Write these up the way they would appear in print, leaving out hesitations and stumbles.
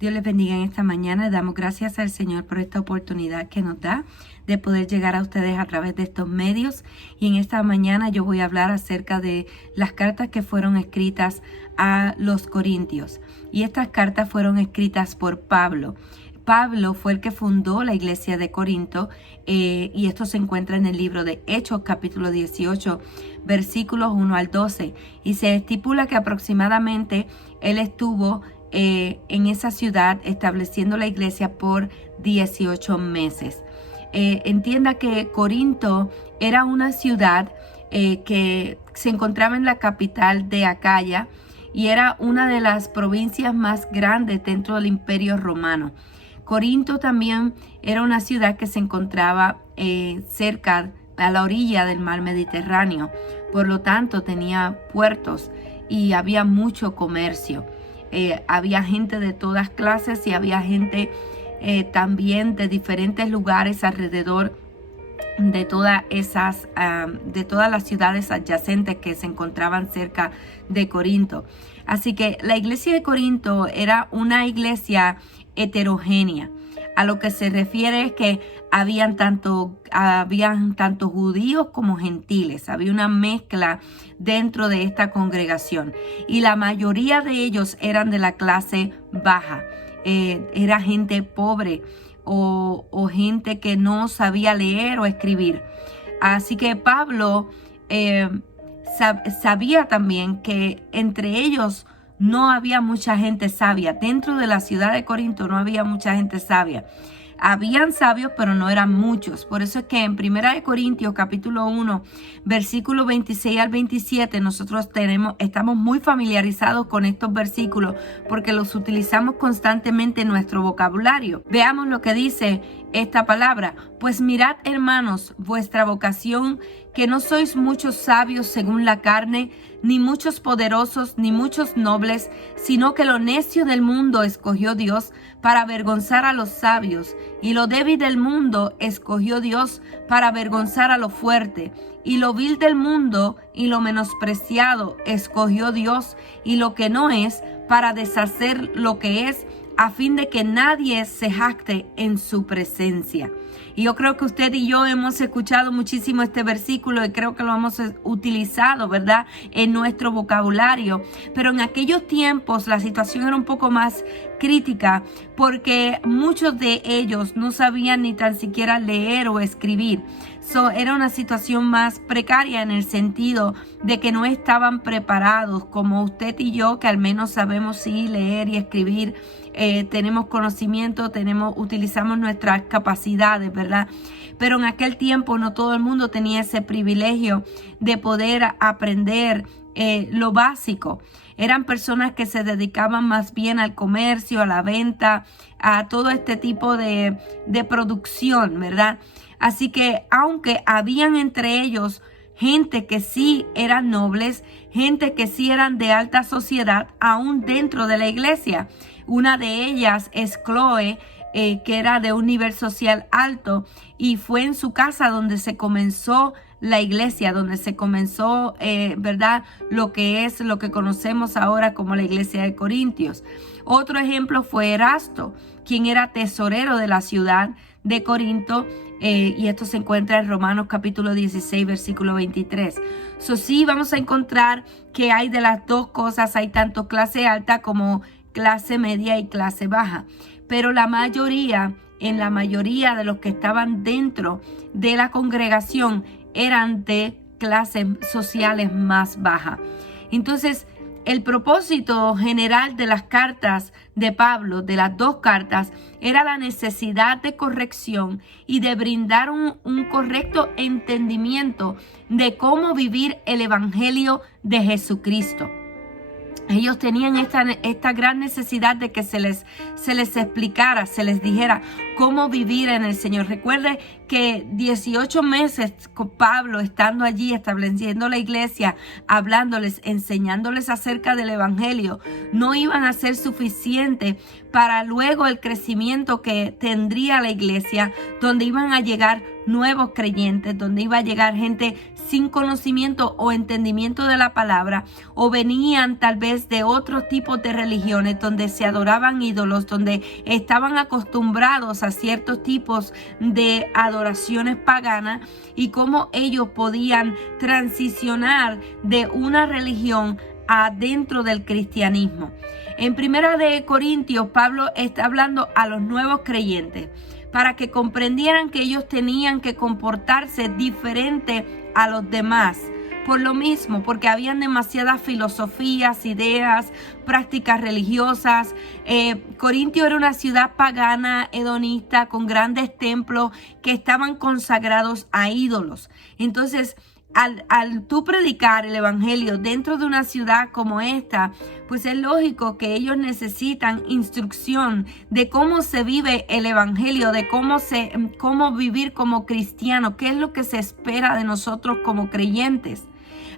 Dios les bendiga en esta mañana. Le damos gracias al Señor por esta oportunidad que nos da de poder llegar a ustedes a través de estos medios. Y en esta mañana yo voy a hablar acerca de las cartas que fueron escritas a los Corintios. Y estas cartas fueron escritas por Pablo. Pablo fue el que fundó la iglesia de Corinto y esto se encuentra en el libro de Hechos capítulo 18 versículos 1 al 12 y se estipula que aproximadamente él estuvo en esa ciudad estableciendo la iglesia por 18 meses. Entienda que Corinto era una ciudad que se encontraba en la capital de Acaya y era una de las provincias más grandes dentro del Imperio Romano. Corinto también era una ciudad que se encontraba cerca, a la orilla del mar Mediterráneo. Por lo tanto, tenía puertos y había mucho comercio. Había gente de todas clases y había gente también de diferentes lugares alrededor de todas las ciudades adyacentes que se encontraban cerca de Corinto. Así que la iglesia de Corinto era una iglesia heterogénea. A lo que se refiere es que habían tanto judíos como gentiles. Había una mezcla dentro de esta congregación y la mayoría de ellos eran de la clase baja. Era gente pobre o gente que no sabía leer o escribir. Así que Pablo sabía también que entre ellos no había mucha gente sabia. Dentro de la ciudad de Corinto no había mucha gente sabia. Habían sabios, pero no eran muchos. Por eso es que en 1 Corintios capítulo 1, versículo 26 al 27, nosotros estamos muy familiarizados con estos versículos porque los utilizamos constantemente en nuestro vocabulario. Veamos lo que dice esta palabra. Pues mirad, hermanos, vuestra vocación, que no sois muchos sabios según la carne, ni muchos poderosos, ni muchos nobles, sino que lo necio del mundo escogió Dios para avergonzar a los sabios, y lo débil del mundo escogió Dios para avergonzar a lo fuerte, y lo vil del mundo y lo menospreciado escogió Dios, y lo que no es, para deshacer lo que es, a fin de que nadie se jacte en su presencia. Y yo creo que usted y yo hemos escuchado muchísimo este versículo y creo que lo hemos utilizado, ¿verdad?, en nuestro vocabulario. Pero en aquellos tiempos la situación era un poco más crítica porque muchos de ellos no sabían ni tan siquiera leer o escribir. Era una situación más precaria en el sentido de que no estaban preparados como usted y yo, que al menos sabemos sí leer y escribir. Tenemos conocimiento, utilizamos nuestras capacidades, ¿verdad? Pero en aquel tiempo no todo el mundo tenía ese privilegio de poder aprender lo básico. Eran personas que se dedicaban más bien al comercio, a la venta, a todo este tipo de producción, ¿verdad? Así que aunque habían entre ellos gente que sí eran nobles, gente que sí eran de alta sociedad, aún dentro de la iglesia. Una de ellas es Chloe, que era de un nivel social alto, y fue en su casa donde se comenzó la iglesia, donde se comenzó, ¿verdad?, lo que conocemos ahora como la iglesia de Corintios. Otro ejemplo fue Erasto, quien era tesorero de la ciudad de Corinto, y esto se encuentra en Romanos capítulo 16, versículo 23. Sí, vamos a encontrar que hay de las dos cosas, hay tanto clase alta como clase media y clase baja, pero en la mayoría de los que estaban dentro de la congregación eran de clases sociales más bajas. Entonces, el propósito general de las cartas de Pablo, de las dos cartas, era la necesidad de corrección y de brindar un correcto entendimiento de cómo vivir el evangelio de Jesucristo. Ellos tenían esta gran necesidad de que se les explicara, se les dijera cómo vivir en el Señor. Recuerde que 18 meses con Pablo estando allí, estableciendo la iglesia, hablándoles, enseñándoles acerca del evangelio, no iban a ser suficiente para luego el crecimiento que tendría la iglesia, donde iban a llegar nuevos creyentes, donde iba a llegar gente sin conocimiento o entendimiento de la palabra, o venían tal vez de otros tipos de religiones donde se adoraban ídolos, donde estaban acostumbrados a ciertos tipos de adoraciones paganas, y cómo ellos podían transicionar de una religión adentro del cristianismo. En Primera de Corintios, Pablo está hablando a los nuevos creyentes para que comprendieran que ellos tenían que comportarse diferente a los demás. Por lo mismo, porque habían demasiadas filosofías, ideas, prácticas religiosas. Corintio era una ciudad pagana, hedonista, con grandes templos que estaban consagrados a ídolos. Entonces, al tú predicar el evangelio dentro de una ciudad como esta, pues es lógico que ellos necesitan instrucción de cómo se vive el evangelio, de cómo vivir como cristiano, qué es lo que se espera de nosotros como creyentes.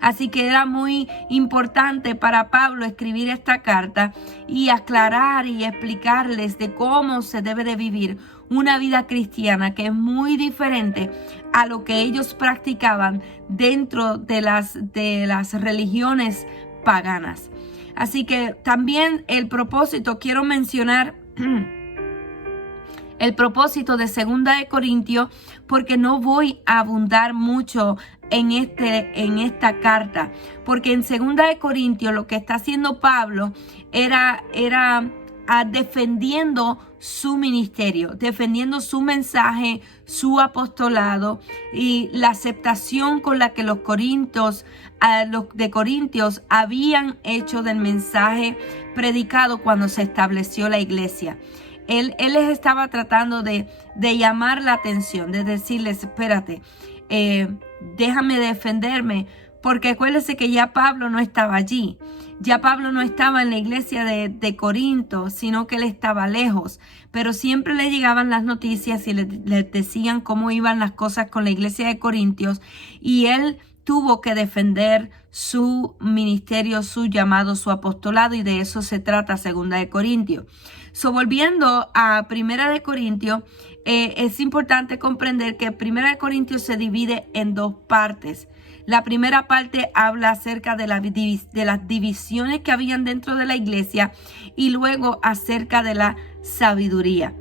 Así que era muy importante para Pablo escribir esta carta y aclarar y explicarles de cómo se debe de vivir una vida cristiana que es muy diferente a lo que ellos practicaban dentro de las religiones paganas. Así que también quiero mencionar el propósito de 2 de Corintios, porque no voy a abundar mucho en esta carta, porque en 2 de Corintios lo que está haciendo Pablo era defendiendo su ministerio, defendiendo su mensaje, su apostolado y la aceptación con la que los de Corintios habían hecho del mensaje predicado cuando se estableció la iglesia. Él les estaba tratando de llamar la atención, de decirles, espérate, déjame defenderme, porque acuérdense que ya Pablo no estaba allí. Ya Pablo no estaba en la iglesia de Corinto, sino que él estaba lejos. Pero siempre le llegaban las noticias y le decían cómo iban las cosas con la iglesia de Corintios. Y él tuvo que defender su ministerio, su llamado, su apostolado, y de eso se trata 2 de Corintios. Volviendo a 1 de Corintios, es importante comprender que 1 de Corintios se divide en dos partes. La primera parte habla acerca de las divisiones que habían dentro de la iglesia, y luego acerca de la sabiduría.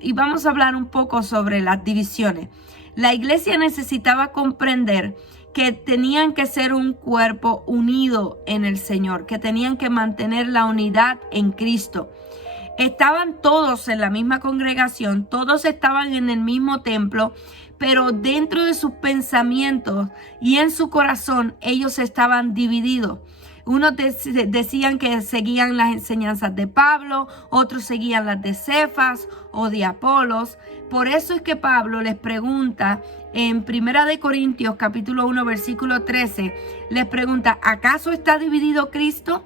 Y vamos a hablar un poco sobre las divisiones. La iglesia necesitaba comprender que tenían que ser un cuerpo unido en el Señor, que tenían que mantener la unidad en Cristo. Estaban todos en la misma congregación, todos estaban en el mismo templo, pero dentro de sus pensamientos y en su corazón ellos estaban divididos. Unos decían que seguían las enseñanzas de Pablo, otros seguían las de Cefas o de Apolos. Por eso es que Pablo les pregunta en 1 de Corintios capítulo 1 versículo 13, les pregunta, ¿acaso está dividido Cristo?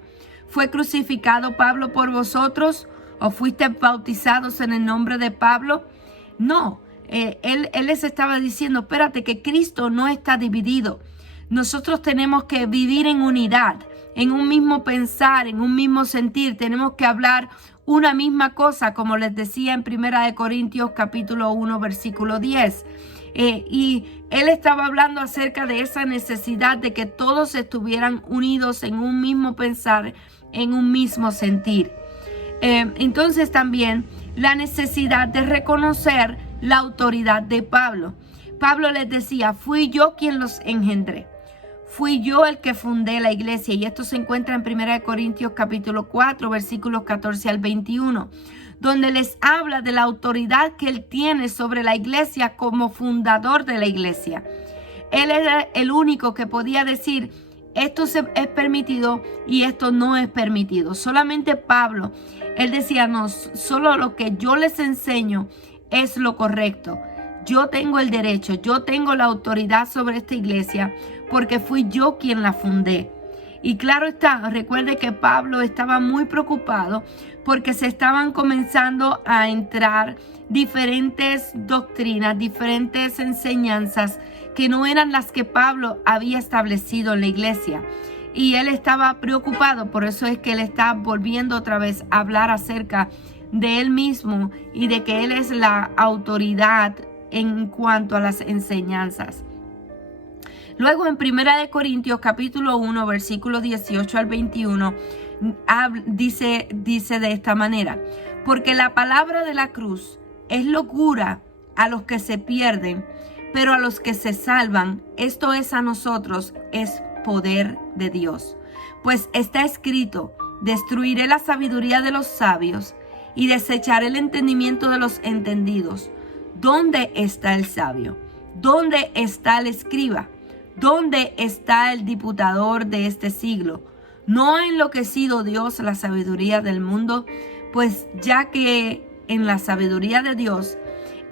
¿Fue crucificado Pablo por vosotros? ¿O fuisteis bautizados en el nombre de Pablo? No. Él les estaba diciendo, espérate, que Cristo no está dividido. Nosotros tenemos que vivir en unidad, en un mismo pensar, en un mismo sentir. Tenemos que hablar una misma cosa, como les decía en 1 de Corintios capítulo 1 versículo 10. Y él estaba hablando acerca de esa necesidad de que todos estuvieran unidos en un mismo pensar, en un mismo sentir. Entonces también la necesidad de reconocer la autoridad de Pablo. Pablo les decía, fui yo quien los engendré. Fui yo el que fundé la iglesia. Y esto se encuentra en 1 Corintios capítulo 4, versículos 14 al 21, donde les habla de la autoridad que él tiene sobre la iglesia como fundador de la iglesia. Él era el único que podía decir, esto es permitido y esto no es permitido. Solamente Pablo, él decía, no, solo lo que yo les enseño es lo correcto. Yo tengo el derecho, yo tengo la autoridad sobre esta iglesia porque fui yo quien la fundé. Y claro está, recuerde que Pablo estaba muy preocupado porque se estaban comenzando a entrar diferentes doctrinas, diferentes enseñanzas que no eran las que Pablo había establecido en la iglesia. Y él estaba preocupado, por eso es que él está volviendo otra vez a hablar acerca de él mismo y de que él es la autoridad en cuanto a las enseñanzas. Luego en 1 Corintios capítulo 1 versículo 18 al 21 dice de esta manera: porque la palabra de la cruz es locura a los que se pierden, pero a los que se salvan, esto es a nosotros, es poder de Dios. Pues está escrito: destruiré la sabiduría de los sabios y desecharé el entendimiento de los entendidos. ¿Dónde está el sabio? ¿Dónde está el escriba? ¿Dónde está el diputador de este siglo? ¿No ha enloquecido Dios la sabiduría del mundo? Pues ya que en la sabiduría de Dios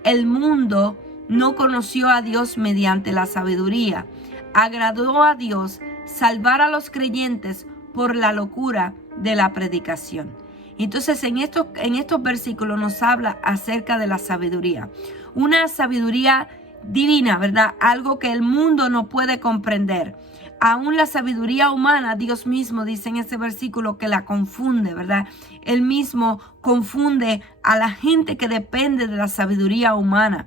el mundo no conoció a Dios mediante la sabiduría, agradó a Dios salvar a los creyentes por la locura de la predicación. Entonces en estos versículos nos habla acerca de la sabiduría. Una sabiduría divina, ¿verdad? Algo que el mundo no puede comprender. Aún la sabiduría humana, Dios mismo dice en ese versículo que la confunde, ¿verdad? Él mismo confunde a la gente que depende de la sabiduría humana.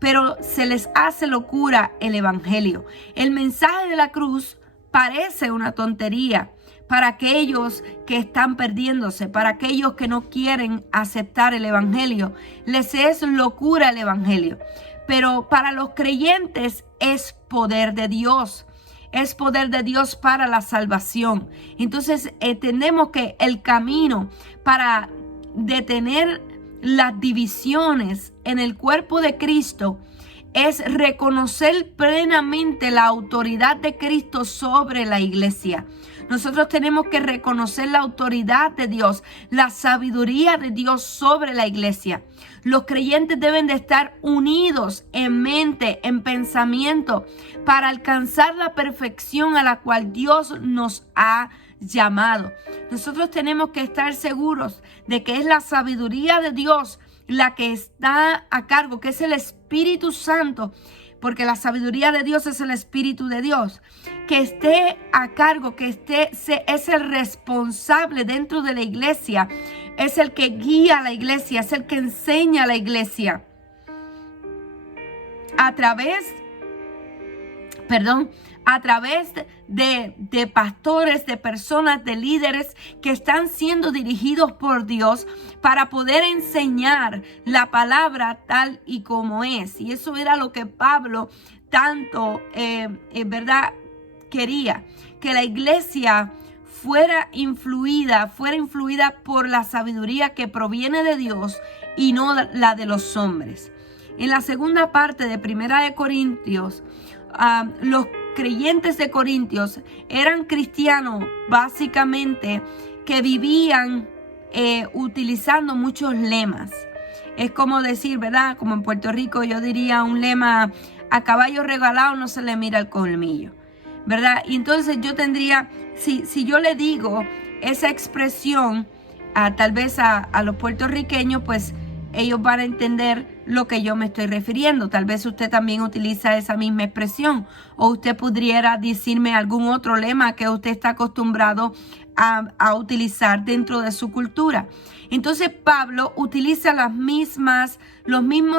Pero se les hace locura el evangelio. El mensaje de la cruz parece una tontería para aquellos que están perdiéndose, para aquellos que no quieren aceptar el evangelio. Les es locura el evangelio. Pero para los creyentes es poder de Dios. Es poder de Dios para la salvación. Entonces entendemos que el camino para detener las divisiones en el cuerpo de Cristo es reconocer plenamente la autoridad de Cristo sobre la iglesia. Nosotros tenemos que reconocer la autoridad de Dios, la sabiduría de Dios sobre la iglesia. Los creyentes deben de estar unidos en mente, en pensamiento, para alcanzar la perfección a la cual Dios nos ha llamado. Nosotros tenemos que estar seguros de que es la sabiduría de Dios la que está a cargo, que es el Espíritu Santo, porque la sabiduría de Dios es el Espíritu de Dios, que esté a cargo, es el responsable dentro de la iglesia, es el que guía a la iglesia, es el que enseña a la iglesia a través de pastores, de personas, de líderes que están siendo dirigidos por Dios para poder enseñar la palabra tal y como es. Y eso era lo que Pablo tanto, ¿verdad?, quería, que la iglesia fuera influida por la sabiduría que proviene de Dios y no la de los hombres. En la segunda parte de 1 Corintios, los creyentes de Corintios eran cristianos básicamente que vivían utilizando muchos lemas. Es como decir, ¿verdad? Como en Puerto Rico yo diría un lema: a caballo regalado no se le mira el colmillo, ¿verdad? Y entonces yo tendría, si yo le digo esa expresión tal vez a los puertorriqueños, pues ellos van a entender lo que yo me estoy refiriendo. Tal vez usted también utiliza esa misma expresión, o usted pudiera decirme algún otro lema que usted está acostumbrado a utilizar dentro de su cultura. Entonces Pablo utiliza los mismos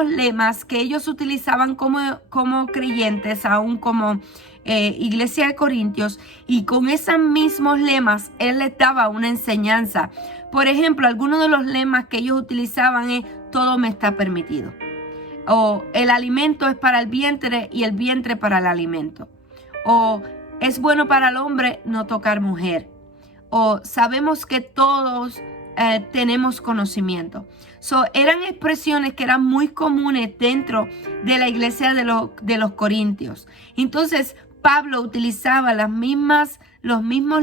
lemas que ellos utilizaban como creyentes, aún como iglesia de Corintios, y con esos mismos lemas él les daba una enseñanza. Por ejemplo, algunos de los lemas que ellos utilizaban es: todo me está permitido, o el alimento es para el vientre y el vientre para el alimento, o es bueno para el hombre no tocar mujer, o sabemos que todos tenemos conocimiento. Eran expresiones que eran muy comunes dentro de la iglesia de los Corintios. Entonces Pablo utilizaba los mismos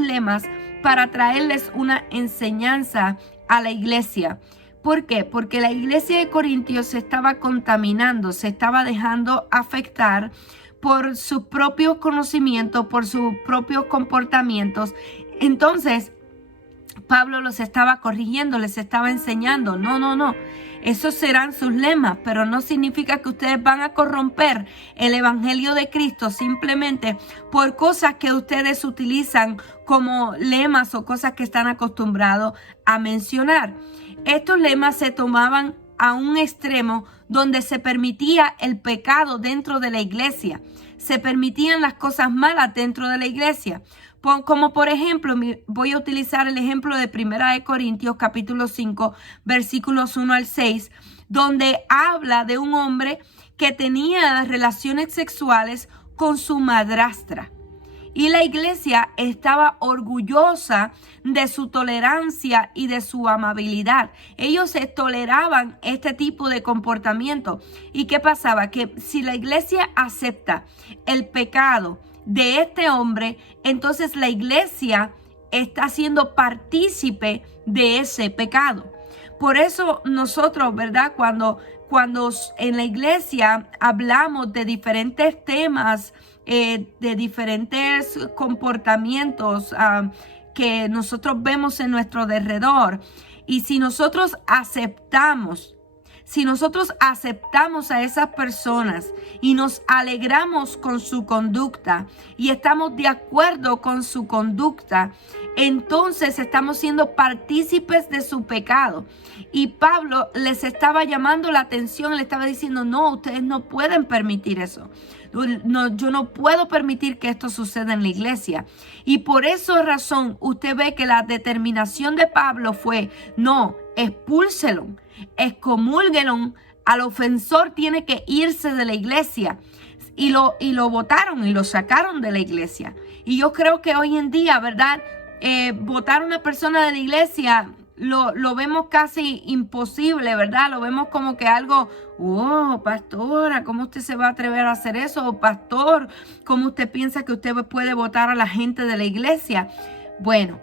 lemas para traerles una enseñanza a la iglesia. ¿Por qué? Porque la iglesia de Corintios se estaba contaminando, se estaba dejando afectar por sus propios conocimientos, por sus propios comportamientos. Entonces, Pablo los estaba corrigiendo, les estaba enseñando. No. Esos serán sus lemas, pero no significa que ustedes van a corromper el evangelio de Cristo simplemente por cosas que ustedes utilizan como lemas o cosas que están acostumbrados a mencionar. Estos lemas se tomaban a un extremo donde se permitía el pecado dentro de la iglesia. Se permitían las cosas malas dentro de la iglesia. Como por ejemplo, voy a utilizar el ejemplo de 1 Corintios capítulo 5, versículos 1 al 6, donde habla de un hombre que tenía relaciones sexuales con su madrastra. Y la iglesia estaba orgullosa de su tolerancia y de su amabilidad. Ellos toleraban este tipo de comportamiento. ¿Y qué pasaba? Que si la iglesia acepta el pecado de este hombre, entonces la iglesia está siendo partícipe de ese pecado. Por eso nosotros, ¿verdad? Cuando en la iglesia hablamos de diferentes temas, de diferentes comportamientos que nosotros vemos en nuestro derredor, y si nosotros aceptamos a esas personas y nos alegramos con su conducta y estamos de acuerdo con su conducta, entonces estamos siendo partícipes de su pecado. Y Pablo les estaba llamando la atención, le estaba diciendo, no, ustedes no pueden permitir eso. No, yo no puedo permitir que esto suceda en la iglesia. Y por esa razón usted ve que la determinación de Pablo fue, no, expúlselo, excomúlguelo, al ofensor tiene que irse de la iglesia. Y lo botaron y lo sacaron de la iglesia. Y yo creo que hoy en día, ¿verdad? Botar a una persona de la iglesia lo vemos casi imposible, ¿verdad? Lo vemos como que algo, oh, pastora, ¿cómo usted se va a atrever a hacer eso? O pastor, ¿cómo usted piensa que usted puede votar a la gente de la iglesia? Bueno,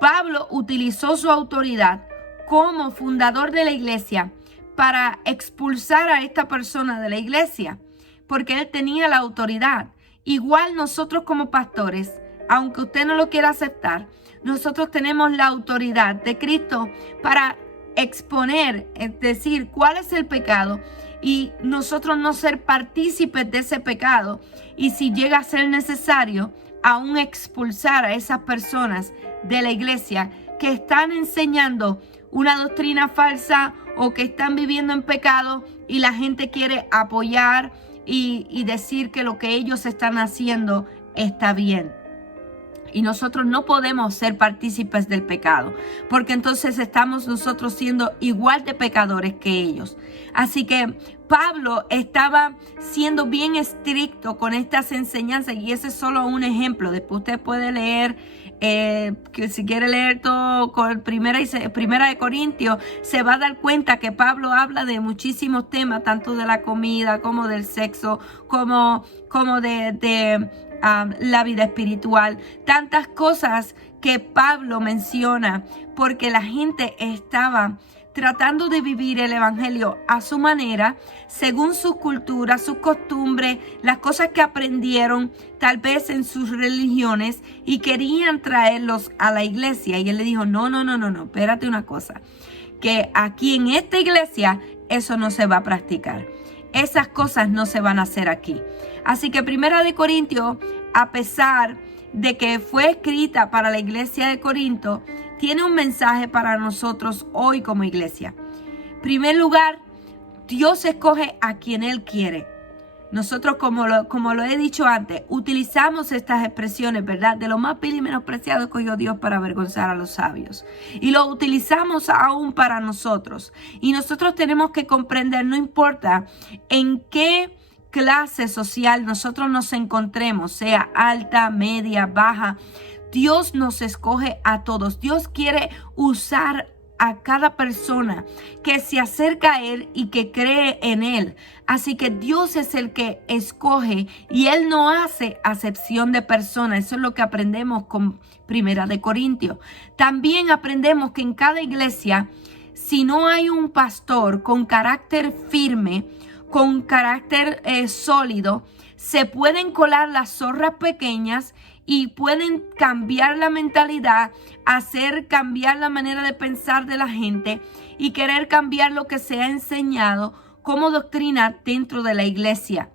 Pablo utilizó su autoridad como fundador de la iglesia para expulsar a esta persona de la iglesia, porque él tenía la autoridad. Igual nosotros como pastores, aunque usted no lo quiera aceptar, nosotros tenemos la autoridad de Cristo para exponer, es decir, cuál es el pecado y nosotros no ser partícipes de ese pecado, y si llega a ser necesario, aún expulsar a esas personas de la iglesia que están enseñando una doctrina falsa o que están viviendo en pecado y la gente quiere apoyar y decir que lo que ellos están haciendo está bien. Y nosotros no podemos ser partícipes del pecado, porque entonces estamos nosotros siendo igual de pecadores que ellos. Así que Pablo estaba siendo bien estricto con estas enseñanzas, y ese es solo un ejemplo. Después usted puede leer, que si quiere leer todo con primera de Corintios, se va a dar cuenta que Pablo habla de muchísimos temas, tanto de la comida como del sexo, como de la vida espiritual, tantas cosas que Pablo menciona, porque la gente estaba tratando de vivir el evangelio a su manera, según sus culturas, sus costumbres, las cosas que aprendieron tal vez en sus religiones, y querían traerlos a la iglesia. Y él le dijo, no, espérate una cosa, que aquí en esta iglesia eso no se va a practicar. Esas cosas no se van a hacer aquí. Así que 1 Corintios, a pesar de que fue escrita para la iglesia de Corinto, tiene un mensaje para nosotros hoy como iglesia. En primer lugar, Dios escoge a quien Él quiere. Nosotros, como lo he dicho antes, utilizamos estas expresiones, ¿verdad? De lo más vil y menospreciado escogió Dios para avergonzar a los sabios. Y lo utilizamos aún para nosotros. Y nosotros tenemos que comprender, no importa en qué clase social nosotros nos encontremos, sea alta, media, baja, Dios nos escoge a todos. Dios quiere usar a cada persona que se acerca a Él y que cree en Él. Así que Dios es el que escoge y Él no hace acepción de personas. Eso es lo que aprendemos con 1 Corintios. También aprendemos que en cada iglesia, si no hay un pastor con carácter firme, con carácter sólido, se pueden colar las zorras pequeñas y pueden cambiar la mentalidad, hacer cambiar la manera de pensar de la gente y querer cambiar lo que se ha enseñado como doctrina dentro de la iglesia.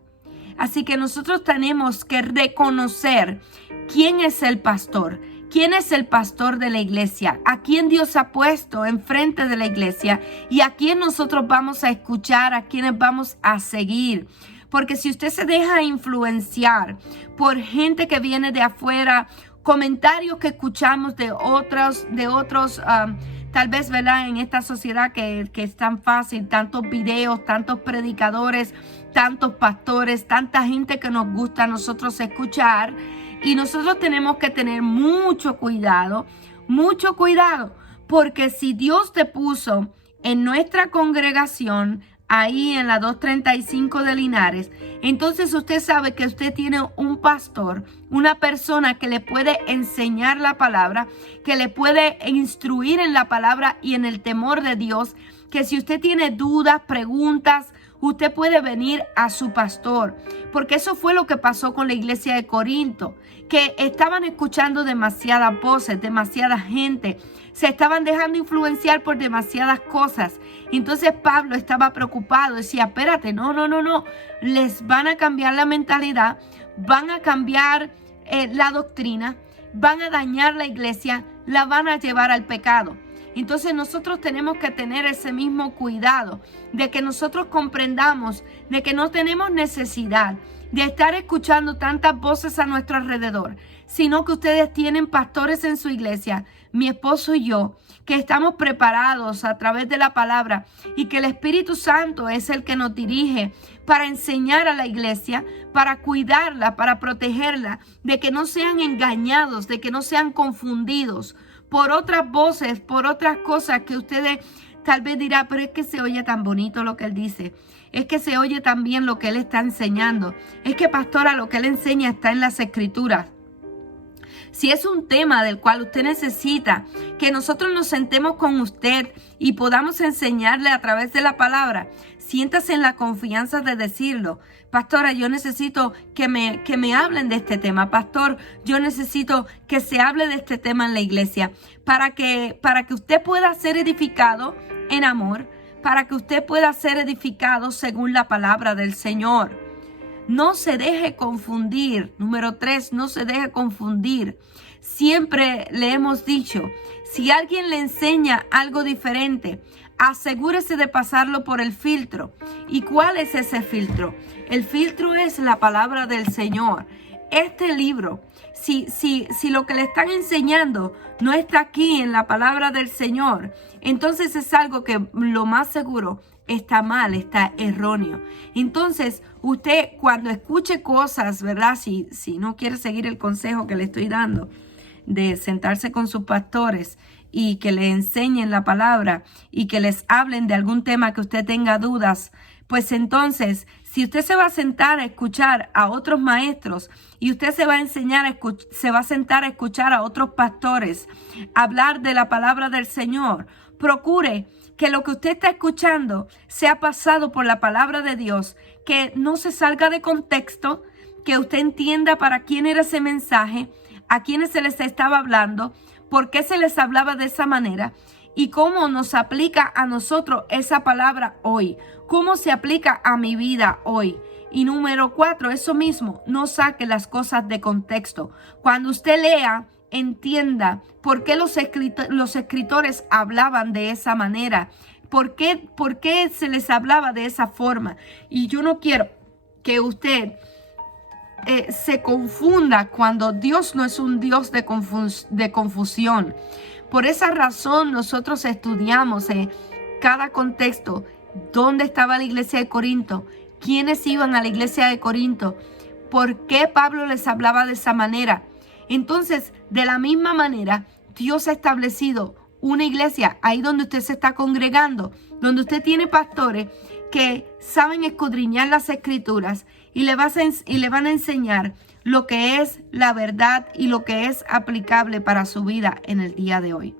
Así que nosotros tenemos que reconocer quién es el pastor. ¿Quién es el pastor de la iglesia? ¿A quién Dios ha puesto enfrente de la iglesia? ¿Y a quién nosotros vamos a escuchar? ¿A quiénes vamos a seguir? Porque si usted se deja influenciar por gente que viene de afuera, comentarios que escuchamos de otros, tal vez, ¿verdad? En esta sociedad que es tan fácil, tantos videos, tantos predicadores, tantos pastores, tanta gente que nos gusta a nosotros escuchar. Y nosotros tenemos que tener mucho cuidado, porque si Dios te puso en nuestra congregación, ahí en la 235 de Linares, entonces usted sabe que usted tiene un pastor, una persona que le puede enseñar la palabra, que le puede instruir en la palabra y en el temor de Dios, que si usted tiene dudas, preguntas, usted puede venir a su pastor, porque eso fue lo que pasó con la iglesia de Corinto, que estaban escuchando demasiadas voces, demasiada gente, se estaban dejando influenciar por demasiadas cosas. Entonces Pablo estaba preocupado, decía, espérate, no, les van a cambiar la mentalidad, van a cambiar la doctrina, van a dañar la iglesia, la van a llevar al pecado. Entonces nosotros tenemos que tener ese mismo cuidado de que nosotros comprendamos de que no tenemos necesidad de estar escuchando tantas voces a nuestro alrededor, sino que ustedes tienen pastores en su iglesia, mi esposo y yo, que estamos preparados a través de la palabra y que el Espíritu Santo es el que nos dirige para enseñar a la iglesia, para cuidarla, para protegerla, de que no sean engañados, de que no sean confundidos por otras voces, por otras cosas que ustedes tal vez dirán, pero es que se oye tan bonito lo que él dice, es que se oye tan bien lo que él está enseñando, es que pastora, lo que él enseña está en las escrituras. Si es un tema del cual usted necesita que nosotros nos sentemos con usted y podamos enseñarle a través de la palabra, siéntase en la confianza de decirlo. Pastora, yo necesito que me hablen de este tema. Pastor, yo necesito que se hable de este tema en la iglesia para que usted pueda ser edificado en amor, para que usted pueda ser edificado según la palabra del Señor. No se deje confundir. Número 3, no se deje confundir. Siempre le hemos dicho, si alguien le enseña algo diferente, asegúrese de pasarlo por el filtro. ¿Y cuál es ese filtro? El filtro es la palabra del Señor. Este libro, si lo que le están enseñando no está aquí en la palabra del Señor, entonces es algo que lo más seguro está mal, está erróneo. Entonces, usted cuando escuche cosas, ¿verdad? Si no quiere seguir el consejo que le estoy dando de sentarse con sus pastores y que le enseñen la palabra y que les hablen de algún tema que usted tenga dudas, pues entonces, si usted se va a sentar a escuchar a otros maestros y usted se va a se va a sentar a escuchar a otros pastores hablar de la palabra del Señor, procure que lo que usted está escuchando sea pasado por la palabra de Dios, que no se salga de contexto, que usted entienda para quién era ese mensaje, a quiénes se les estaba hablando, por qué se les hablaba de esa manera y cómo nos aplica a nosotros esa palabra hoy, cómo se aplica a mi vida hoy. Y número 4, eso mismo, no saque las cosas de contexto. Cuando usted lea, entienda por qué los escritores hablaban de esa manera, por qué se les hablaba de esa forma. Y yo no quiero que usted se confunda cuando Dios no es un Dios de confusión. Por esa razón nosotros estudiamos cada contexto, dónde estaba la iglesia de Corinto, quiénes iban a la iglesia de Corinto, por qué Pablo les hablaba de esa manera. Entonces, de la misma manera, Dios ha establecido una iglesia ahí donde usted se está congregando, donde usted tiene pastores que saben escudriñar las escrituras y le van a enseñar lo que es la verdad y lo que es aplicable para su vida en el día de hoy.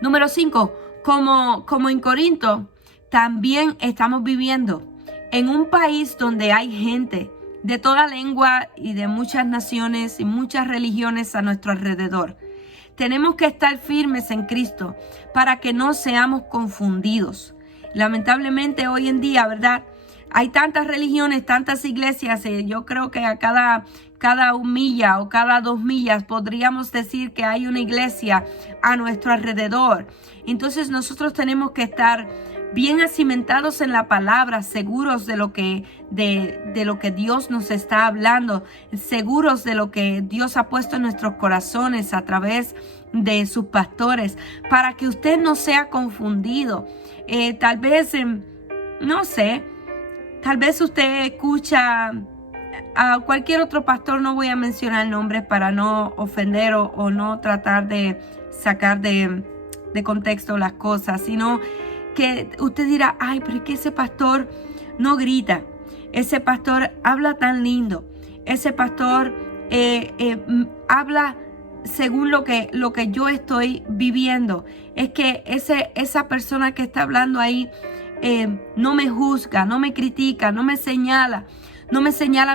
Número 5, como en Corinto, también estamos viviendo en un país donde hay gente de toda lengua y de muchas naciones y muchas religiones a nuestro alrededor. Tenemos que estar firmes en Cristo para que no seamos confundidos. Lamentablemente hoy en día, ¿verdad? Hay tantas religiones, tantas iglesias. Yo creo que a cada 1 milla o cada 2 millas podríamos decir que hay una iglesia a nuestro alrededor. Entonces nosotros tenemos que estar bien acimentados en la palabra, seguros de lo que Dios nos está hablando, seguros de lo que Dios ha puesto en nuestros corazones a través de sus pastores, para que usted no sea confundido. Tal vez, no sé, tal vez usted escucha a cualquier otro pastor, no voy a mencionar nombres para no ofender o no tratar de sacar de contexto las cosas, sino que usted dirá, ay, pero es que ese pastor no grita, ese pastor habla tan lindo, ese pastor habla según lo que yo estoy viviendo. Es que esa persona que está hablando ahí no me juzga, no me critica, no me señala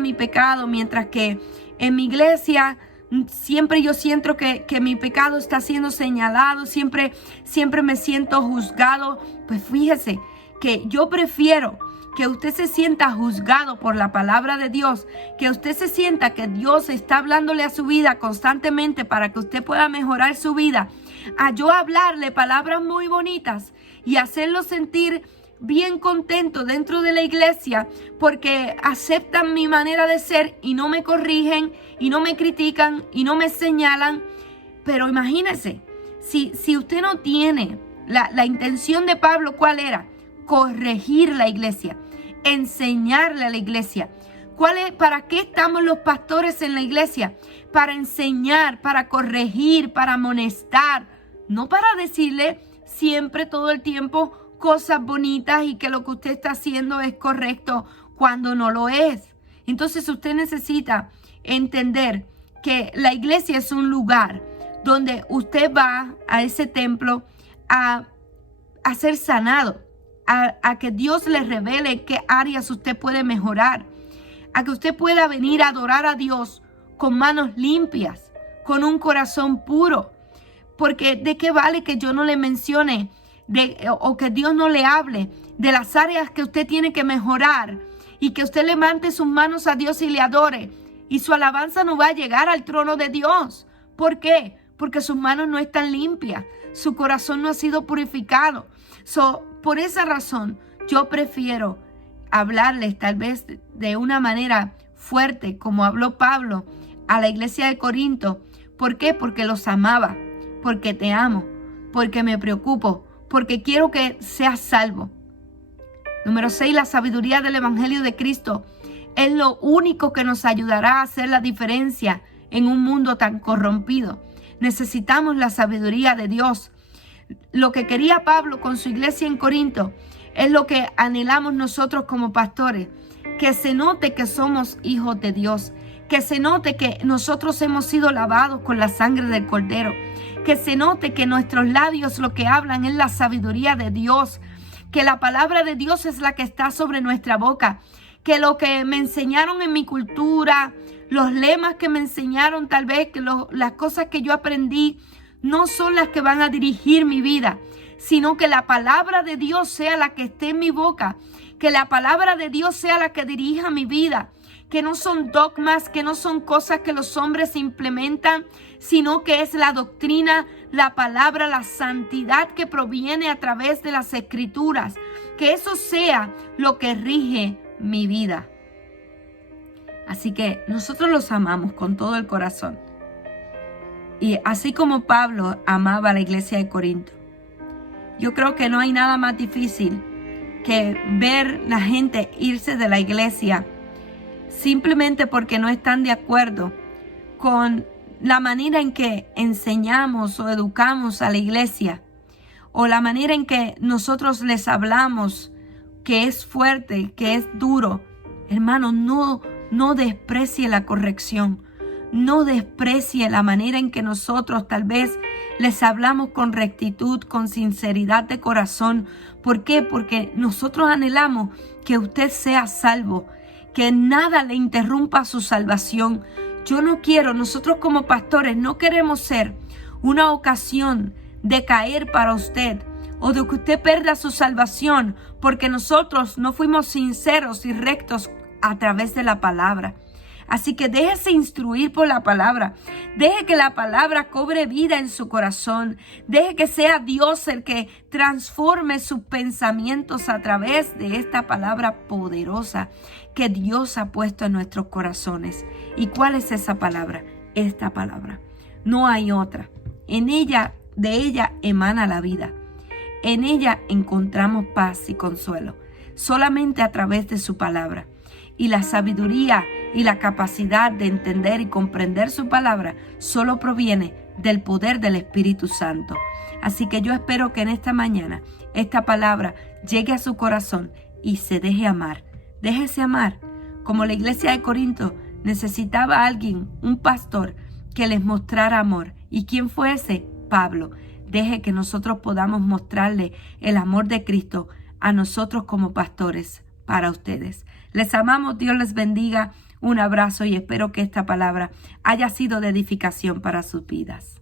mi pecado, mientras que en mi iglesia siempre yo siento que mi pecado está siendo señalado, siempre me siento juzgado. Pues fíjese que yo prefiero que usted se sienta juzgado por la palabra de Dios, que usted se sienta que Dios está hablándole a su vida constantemente para que usted pueda mejorar su vida, a yo hablarle palabras muy bonitas y hacerlo sentir bien contento dentro de la iglesia porque aceptan mi manera de ser y no me corrigen y no me critican y no me señalan. Pero imagínese, si usted no tiene la intención de Pablo, ¿cuál era? Corregir la iglesia, enseñarle a la iglesia. ¿Para qué estamos los pastores en la iglesia? Para enseñar, para corregir, para amonestar, no para decirle siempre, todo el tiempo, cosas bonitas y que lo que usted está haciendo es correcto cuando no lo es. Entonces usted necesita entender que la iglesia es un lugar donde usted va a ese templo a ser sanado, a que Dios le revele en qué áreas usted puede mejorar, a que usted pueda venir a adorar a Dios con manos limpias, con un corazón puro. Porque ¿de qué vale que yo no le mencione o que Dios no le hable de las áreas que usted tiene que mejorar y que usted levante sus manos a Dios y le adore y su alabanza no va a llegar al trono de Dios? ¿Por qué? Porque sus manos no están limpias, su corazón no ha sido purificado. Por esa razón yo prefiero hablarles tal vez de una manera fuerte, como habló Pablo a la iglesia de Corinto. ¿Por qué? Porque los amaba, porque te amo, porque me preocupo, porque quiero que seas salvo. Número 6, la sabiduría del Evangelio de Cristo es lo único que nos ayudará a hacer la diferencia en un mundo tan corrompido. Necesitamos la sabiduría de Dios. Lo que quería Pablo con su iglesia en Corinto es lo que anhelamos nosotros como pastores. Que se note que somos hijos de Dios. Que se note que nosotros hemos sido lavados con la sangre del Cordero. Que se note que nuestros labios lo que hablan es la sabiduría de Dios. Que la palabra de Dios es la que está sobre nuestra boca. Que lo que me enseñaron en mi cultura, los lemas que me enseñaron tal vez, que las cosas que yo aprendí, no son las que van a dirigir mi vida, sino que la palabra de Dios sea la que esté en mi boca. Que la palabra de Dios sea la que dirija mi vida. Que no son dogmas, que no son cosas que los hombres implementan, sino que es la doctrina, la palabra, la santidad que proviene a través de las Escrituras. Que eso sea lo que rige mi vida. Así que nosotros los amamos con todo el corazón. Y así como Pablo amaba a la iglesia de Corinto, yo creo que no hay nada más difícil que ver la gente irse de la iglesia simplemente porque no están de acuerdo con la manera en que enseñamos o educamos a la iglesia, o la manera en que nosotros les hablamos, que es fuerte, que es duro. Hermano, no desprecie la corrección. no desprecie la manera en que nosotros tal vez les hablamos con rectitud, con sinceridad de corazón. ¿Por qué? Porque nosotros anhelamos que usted sea salvo, que nada le interrumpa su salvación. Nosotros como pastores no queremos ser una ocasión de caer para usted o de que usted pierda su salvación porque nosotros no fuimos sinceros y rectos a través de la palabra. Así que déjese instruir por la palabra. Deje que la palabra cobre vida en su corazón. Deje que sea Dios el que transforme sus pensamientos a través de esta palabra poderosa que Dios ha puesto en nuestros corazones. ¿Y cuál es esa palabra? Esta palabra. No hay otra. De ella emana la vida. En ella encontramos paz y consuelo. Solamente a través de su palabra. Y la sabiduría y la capacidad de entender y comprender su palabra solo proviene del poder del Espíritu Santo. Así que yo espero que en esta mañana esta palabra llegue a su corazón y se deje amar. Déjese amar. Como la iglesia de Corinto necesitaba a alguien, un pastor, que les mostrara amor. ¿Y quién fue ese? Pablo. Deje que nosotros podamos mostrarle el amor de Cristo a nosotros como pastores para ustedes. Les amamos, Dios les bendiga. Un abrazo y espero que esta palabra haya sido de edificación para sus vidas.